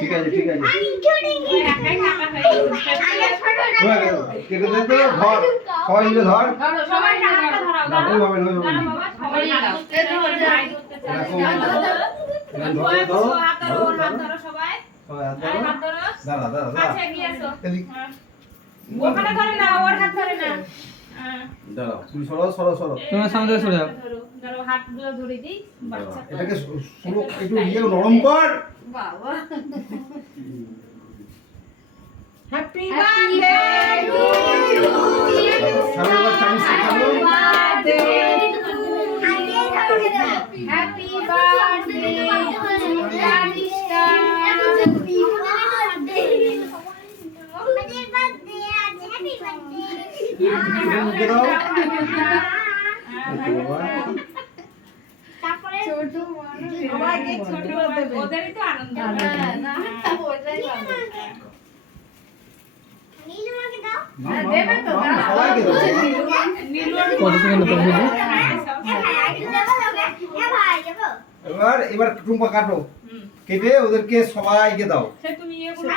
ঠিক আছে ঠিক আছে কেটে দে তো ধর সবাই মিলে ধর সবাই হাতটা ধরাও না ওইভাবে নয় দাঁড়াও বাবা সবাই লাগাও হাত ধরো সবাই হাত ধরো দাঁড়া দাঁড়া দাঁড়া কাছে এগিয়ে আসো ওখানে ধরে না ওর হাত ধরে না দাঁড়াও তুমি সরো সরো সরো তোমার সামনে সরে যাও ধরো হাতগুলো ধরে দিই বাচ্চা এটাকে শুরু একটু ইয়ে নরম কর বাবা হ্যাপি বার্থডে টু ইউ সামনে আবার চামচ খাবো হ্যাপি বার্থডে রানিস্টা মুখে দাও তারপরে ছোট সবাইকে ছোট ওদেরই তো আনন্দ না ওটাই ভালো নীলুমাকে দাও না, না, দেবে তো না, না, সবাইকে দাও কত সেকেন্ড পর হইবে এবার টুম্পা কাটো কেটে ওদেরকে সবাইকে দাও সে তুমি ইয়ে করো